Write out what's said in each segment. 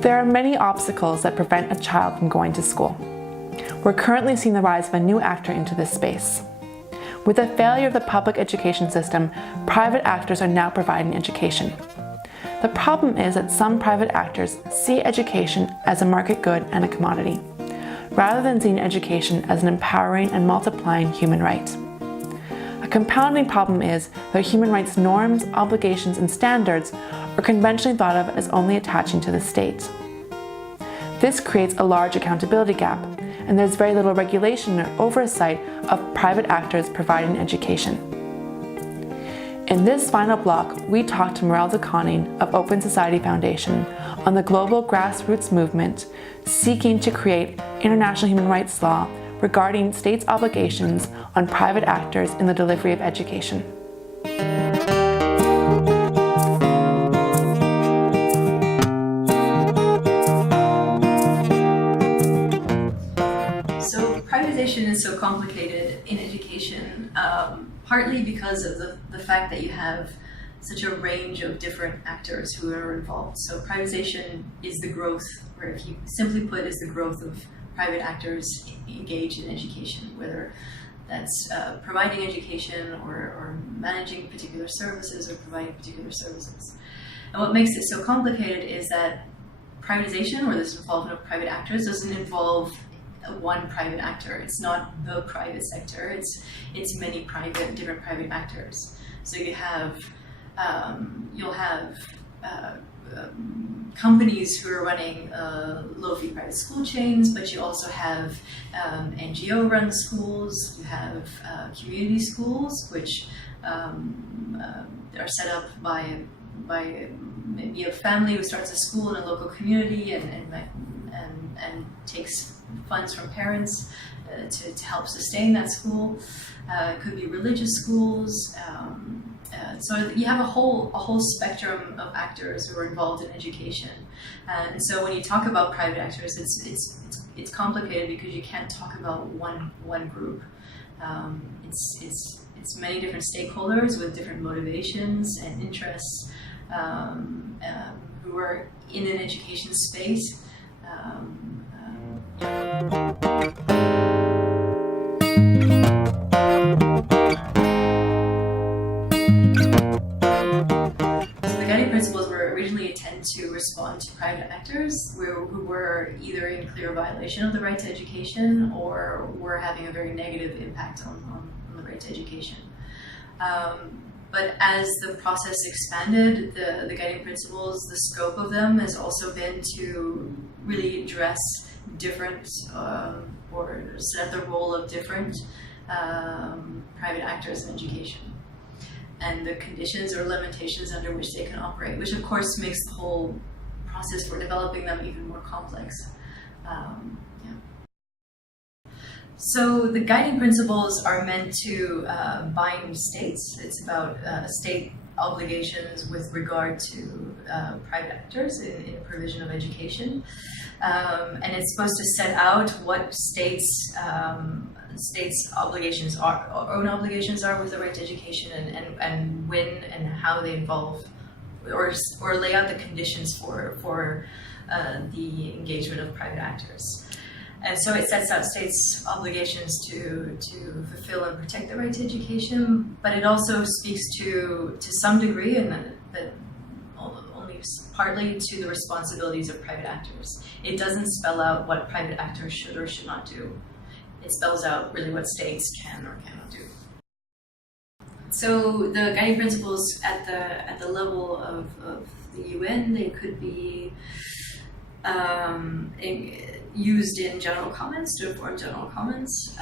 There are many obstacles that prevent a child from going to school. We're currently seeing the rise of a new actor into this space. With the failure of the public education system, private actors are now providing education. The problem is that some private actors see education as a market good and a commodity, rather than seeing education as an empowering and multiplying human right. A compounding problem is that human rights norms, obligations, and standards are conventionally thought of as only attaching to the state. This creates a large accountability gap, and there's very little regulation or oversight of private actors providing education. In this final block, we talked to Merelda Conning of Open Society Foundation on the global grassroots movement seeking to create international human rights law regarding states' obligations on private actors in the delivery of education. Privatization is so complicated in education, partly because of the fact that you have such a range of different actors who are involved. So privatization is the growth, or if you simply put, is the growth of private actors engaged in education, whether that's providing education or managing particular services or providing particular services. And what makes it so complicated is that privatization, or this involvement of private actors, doesn't involve one private actor. It's not the private sector. It's many different private actors. So you have you'll have companies who are running low-fee private school chains, but you also have NGO-run schools. You have community schools, which are set up by maybe a family who starts a school in a local community and takes funds from parents to help sustain that school. It could be religious schools. So you have a whole spectrum of actors who are involved in education. And so when you talk about private actors, it's complicated because you can't talk about one group. It's many different stakeholders with different motivations and interests who are in an education space. Principles were originally intended to respond to private actors who were either in clear violation of the right to education or were having a very negative impact on the right to education. But as the process expanded, the guiding principles, the scope of them has also been to really address different or set the role of different private actors in education, and the conditions or limitations under which they can operate, which of course makes the whole process for developing them even more complex. So the guiding principles are meant to bind states. It's about state obligations with regard to private actors in provision of education. And it's supposed to set out what states' obligations are, own obligations are with the right to education, and when and how they involve, or lay out the conditions for the engagement of private actors. And so it sets out states' obligations to fulfill and protect the right to education, but it also speaks to some degree, but only partly, to the responsibilities of private actors. It doesn't spell out what private actors should or should not do. It spells out really what states can or cannot do. So the guiding principles at the level of the UN, they could be used in general comments, to inform general comments.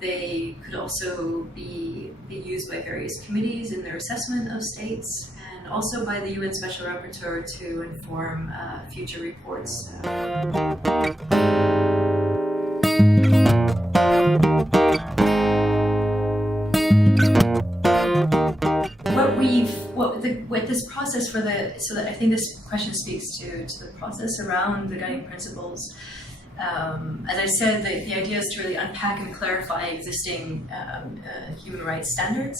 They could also be used by various committees in their assessment of states, and also by the UN Special Rapporteur to inform future reports. What this process so that I think this question speaks to the process around the guiding principles. As I said, the idea is to really unpack and clarify existing human rights standards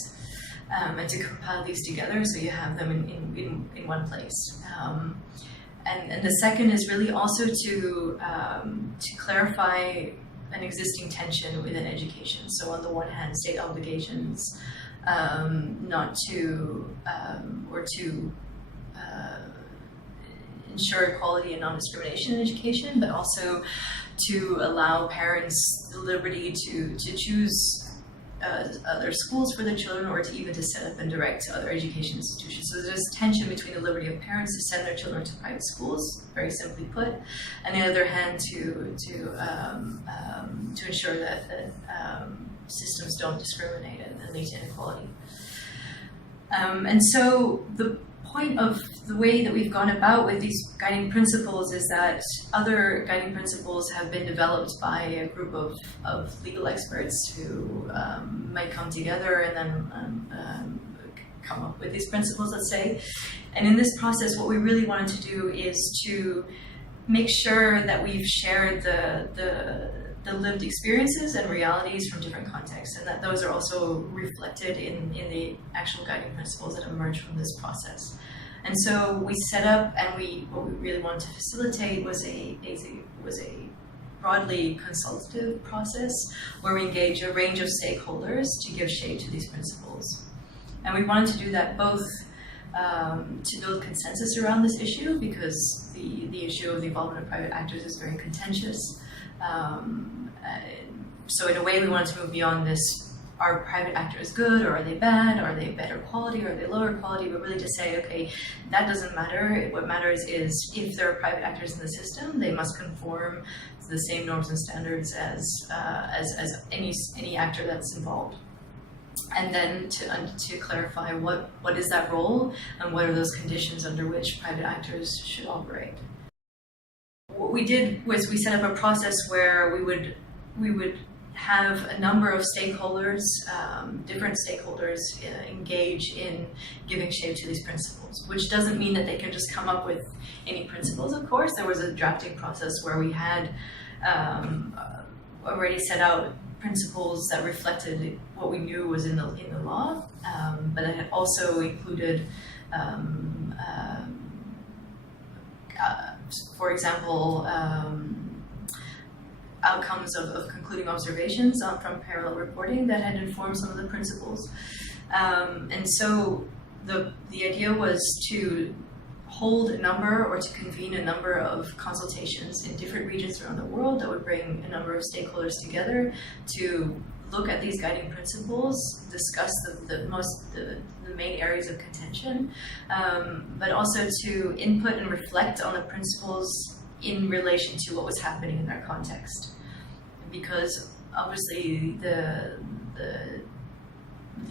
and to compile these together so you have them in one place. And the second is really also to clarify an existing tension within education. So on the one hand, state obligations not to or to ensure equality and non-discrimination in education, but also to allow parents the liberty to choose other schools for their children, or to even to set up and direct other education institutions. So there's tension between the liberty of parents to send their children to private schools, very simply put, and on the other hand to ensure that systems don't discriminate and lead to inequality. And so the point of the way that we've gone about with these guiding principles is that other guiding principles have been developed by a group of legal experts who might come together and then come up with these principles, let's say. And in this process, what we really wanted to do is to make sure that we've shared the lived experiences and realities from different contexts, and that those are also reflected in the actual guiding principles that emerge from this process. And so we set up, and what we really wanted to facilitate was a broadly consultative process where we engage a range of stakeholders to give shape to these principles. And we wanted to do that both to build consensus around this issue, because the issue of the involvement of private actors is very contentious. So in a way, we wanted to move beyond this: are private actors good, or are they bad? Are they better quality, or are they lower quality? But really to say, okay, that doesn't matter. What matters is if there are private actors in the system, they must conform to the same norms and standards as any actor that's involved. And then to clarify what is that role, and what are those conditions under which private actors should operate. What we did was we set up a process where we would have a number of stakeholders, different stakeholders, engage in giving shape to these principles, which doesn't mean that they can just come up with any principles, of course. There was a drafting process where we had already set out principles that reflected what we knew was in the law, but it had also included for example, outcomes of concluding observations from parallel reporting that had informed some of the principles. And so the idea was to hold a number, or to convene a number of consultations in different regions around the world that would bring a number of stakeholders together to look at these guiding principles, discuss the main areas of contention, but also to input and reflect on the principles in relation to what was happening in their context. Because obviously the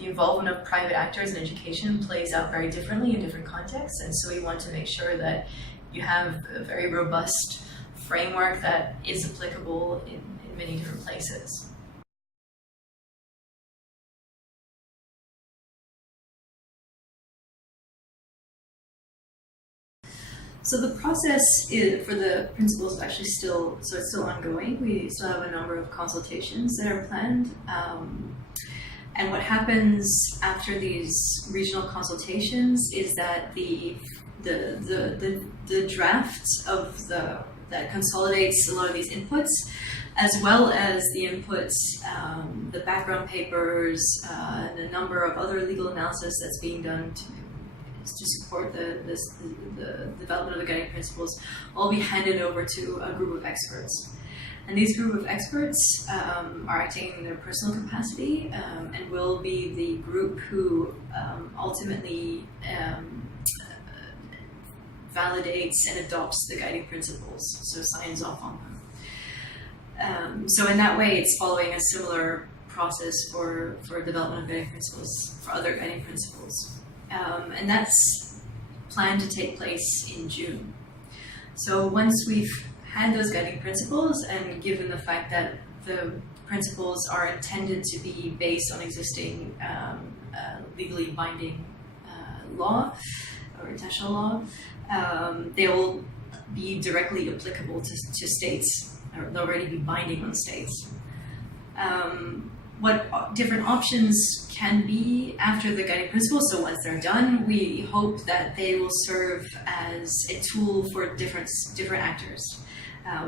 involvement of private actors in education plays out very differently in different contexts, and so we want to make sure that you have a very robust framework that is applicable in many different places. So the process for the principles is actually still ongoing. We still have a number of consultations that are planned. And what happens after these regional consultations is that the draft that consolidates a lot of these inputs, as well as the inputs, the background papers, and a number of other legal analysis that's being done to support the development of the guiding principles, will be handed over to a group of experts. And these group of experts are acting in their personal capacity and will be the group who ultimately validates and adopts the guiding principles, so signs off on them. So in that way, it's following a similar process for development of guiding principles, for other guiding principles. And that's planned to take place in June. So once we've had those guiding principles, and given the fact that the principles are intended to be based on existing legally binding law, or international law, they will be directly applicable to states, or they'll already be binding on states. What different options can be after the guiding principles, so once they're done, we hope that they will serve as a tool for different actors.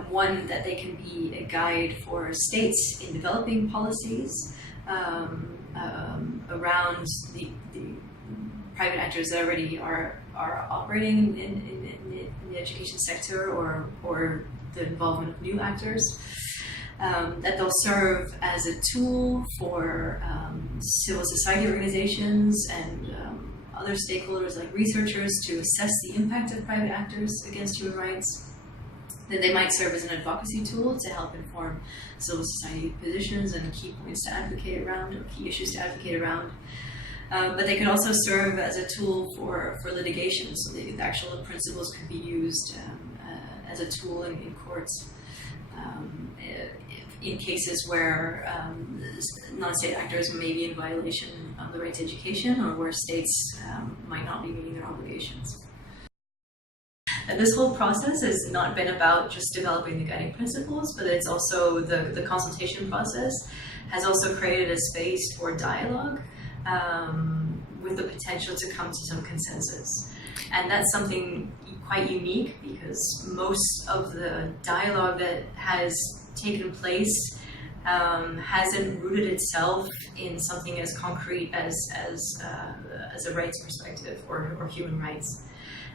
One, that they can be a guide for states in developing policies around the private actors that already are operating in the education sector, or the involvement of new actors. That they'll serve as a tool for civil society organizations and other stakeholders like researchers to assess the impact of private actors against human rights. Then they might serve as an advocacy tool to help inform civil society positions and key points to advocate around, or key issues to advocate around. But they could also serve as a tool for litigation, so the actual principles could be used as a tool in courts. In cases where non-state actors may be in violation of the right to education, or where states might not be meeting their obligations. And this whole process has not been about just developing the guiding principles, but it's also the consultation process has also created a space for dialogue with the potential to come to some consensus. And that's something quite unique, because most of the dialogue that has taken place hasn't rooted itself in something as concrete as a rights perspective or human rights.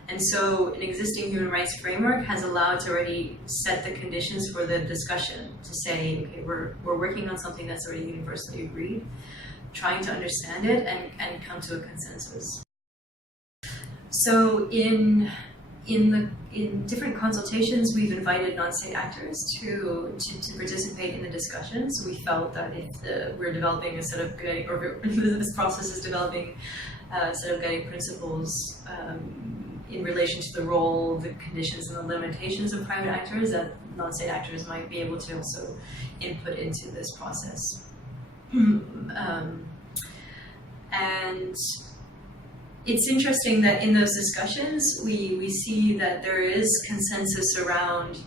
And so an existing human rights framework has allowed to already set the conditions for the discussion, to say, okay, we're working on something that's already universally agreed, trying to understand it and come to a consensus. So in different consultations, we've invited non-state actors to participate in the discussions. We felt that if we're developing a set of guiding, or this process is developing a set of guiding principles in relation to the role, the conditions, and the limitations of private actors, that non-state actors might be able to also input into this process. And it's interesting that in those discussions, we see that there is consensus around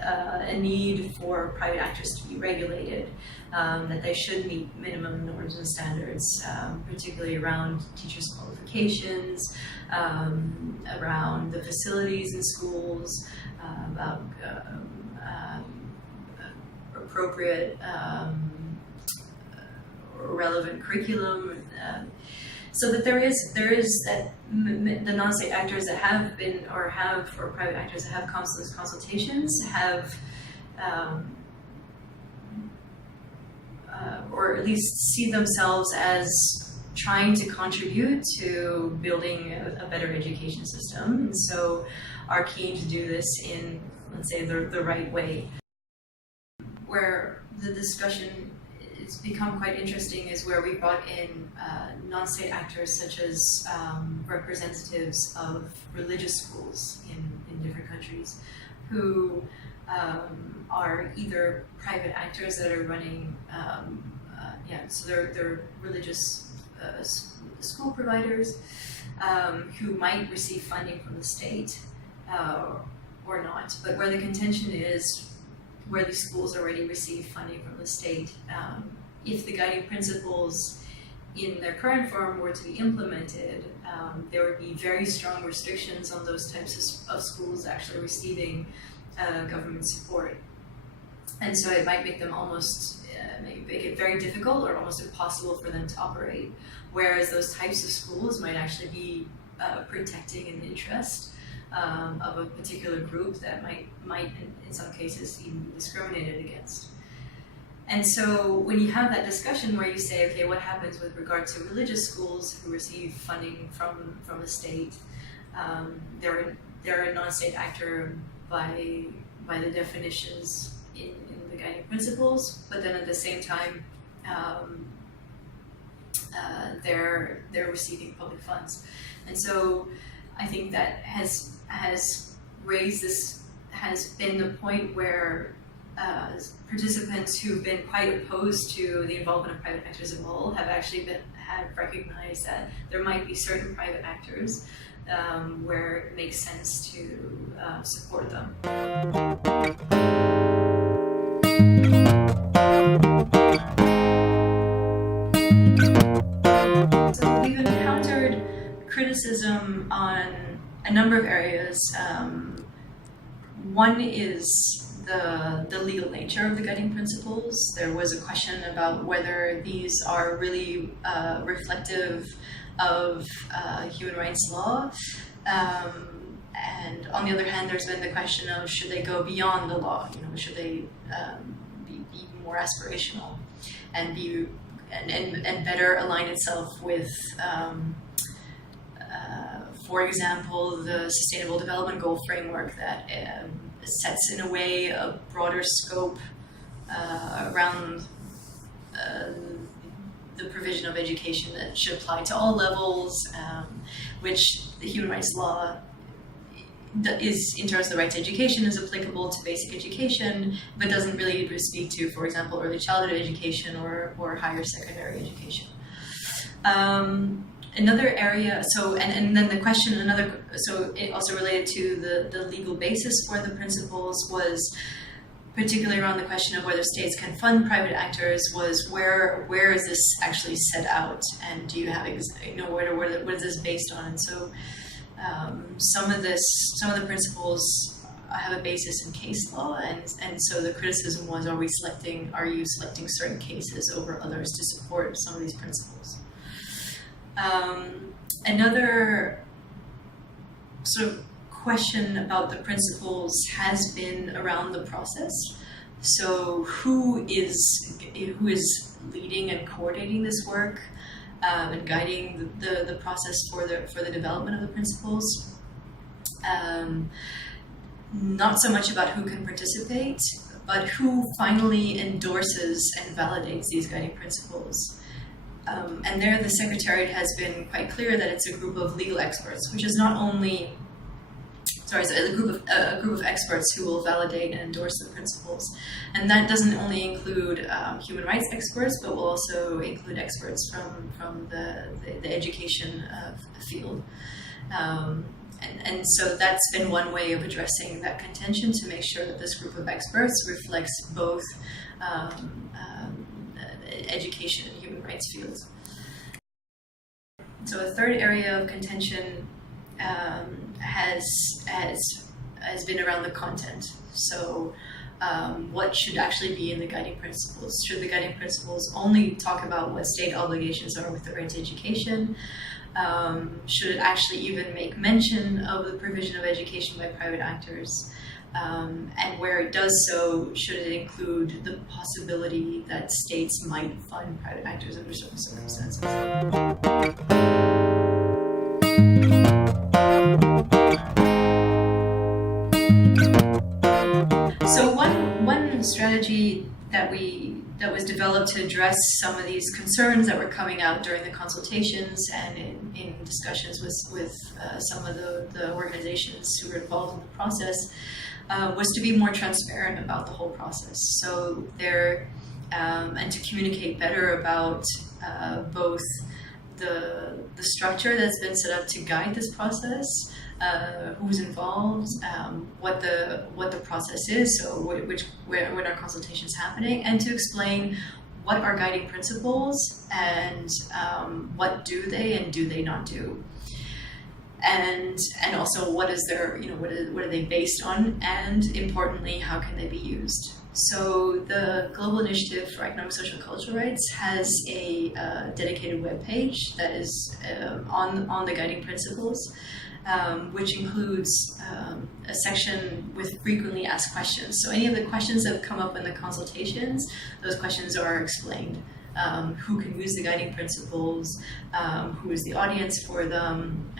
a need for private actors to be regulated, that they should meet minimum norms and standards, particularly around teachers' qualifications, around the facilities in schools, about appropriate relevant curriculum, so that there is that the non-state actors that have been or private actors that have consultations have or at least see themselves as trying to contribute to building a better education system, and so are keen to do this in, let's say, the right way. Where the discussion it's become quite interesting is where we brought in non-state actors such as representatives of religious schools in different countries, who are either private actors that are running, so they're religious school providers who might receive funding from the state or not, but where the contention is, where these schools already receive funding from the state, if the guiding principles in their current form were to be implemented, there would be very strong restrictions on those types of schools actually receiving government support. And so it might make them almost, make it very difficult or almost impossible for them to operate, whereas those types of schools might actually be protecting an interest of a particular group that might in some cases even be discriminated against. And so when you have that discussion where you say, okay, what happens with regard to religious schools who receive funding from the state? They're a non-state actor by the definitions in the guiding principles, but then at the same time they're receiving public funds. And so I think that has been the point where participants who've been quite opposed to the involvement of private actors at all have actually have recognized that there might be certain private actors where it makes sense to support them. So we've encountered criticism on a number of areas. One is the legal nature of the guiding principles. There was a question about whether these are really reflective of human rights law. And on the other hand, there's been the question of should they go beyond the law? You know, should they be more aspirational and be and better align itself with, for example, the Sustainable Development Goal framework that sets in a way a broader scope around the provision of education that should apply to all levels, which the human rights law is, in terms of the right to education, is applicable to basic education, but doesn't really speak to, for example, early childhood education or higher secondary education. Another area, and then the question, so it also related to the legal basis for the principles was particularly around the question of whether states can fund private actors, was where is this actually set out, and do you have, what is this based on? And so some of the principles have a basis in case law, and so the criticism was, are you selecting certain cases over others to support some of these principles? Another sort of question about the principles has been around the process. So who is leading and coordinating this work and guiding the process for the development of the principles? Not so much about who can participate, but who finally endorses and validates these guiding principles. And there, the Secretariat has been quite clear that it's a group of legal experts, which is not only, a group of experts who will validate and endorse the principles. And that doesn't only include human rights experts, but will also include experts from the education field. And so that's been one way of addressing that contention, to make sure that this group of experts reflects both education and human rights fields. So a third area of contention has been around the content. So what should actually be in the guiding principles? Should the guiding principles only talk about what state obligations are with the right to education? Should it actually even make mention of the provision of education by private actors? And where it does so, should it include the possibility that states might fund private actors under certain circumstances? So one strategy that was developed to address some of these concerns that were coming out during the consultations and in discussions with some of the organizations who were involved in the process was to be more transparent about the whole process. So and to communicate better about both the structure that's been set up to guide this process, who's involved, what the process is, so when our consultation's happening, and to explain what are guiding principles and what do they and do they not do. And also what is their, what are they based on, and importantly, how can they be used? So the Global Initiative for Economic, Social, and Cultural Rights has a dedicated webpage that is on the guiding principles, which includes a section with frequently asked questions. So any of the questions that have come up in the consultations, those questions are explained. Who can use the guiding principles, who is the audience for them,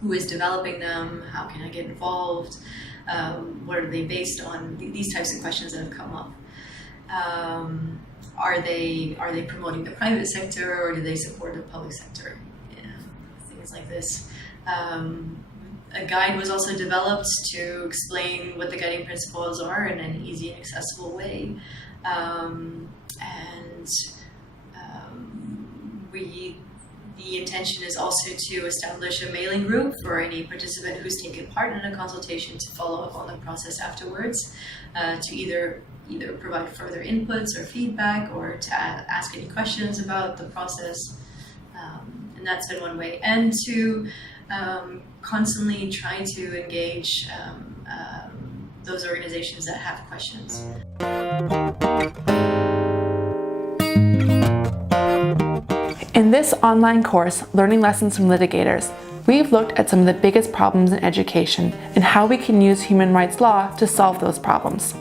who is developing them, how can I get involved, what are they based on, these types of questions that have come up. Are they promoting the private sector, or do they support the public sector? Things like this. A guide was also developed to explain what the guiding principles are in an easy and accessible way. And The intention is also to establish a mailing group for any participant who's taken part in a consultation to follow up on the process afterwards, to either provide further inputs or feedback, or to ask any questions about the process. And that's been one way. And to constantly try to engage those organizations that have questions. In this online course, Learning Lessons from Litigators, we've looked at some of the biggest problems in education and how we can use human rights law to solve those problems.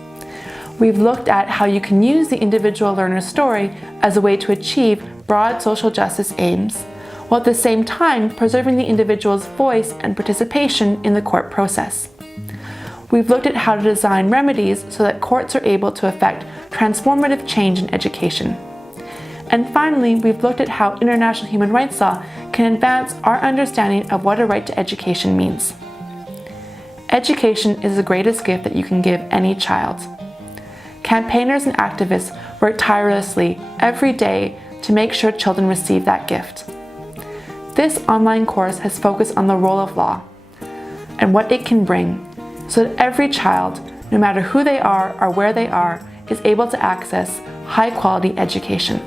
We've looked at how you can use the individual learner's story as a way to achieve broad social justice aims, while at the same time preserving the individual's voice and participation in the court process. We've looked at how to design remedies so that courts are able to effect transformative change in education. And finally, we've looked at how international human rights law can advance our understanding of what a right to education means. Education is the greatest gift that you can give any child. Campaigners and activists work tirelessly every day to make sure children receive that gift. This online course has focused on the role of law and what it can bring, so that every child, no matter who they are or where they are, is able to access high-quality education.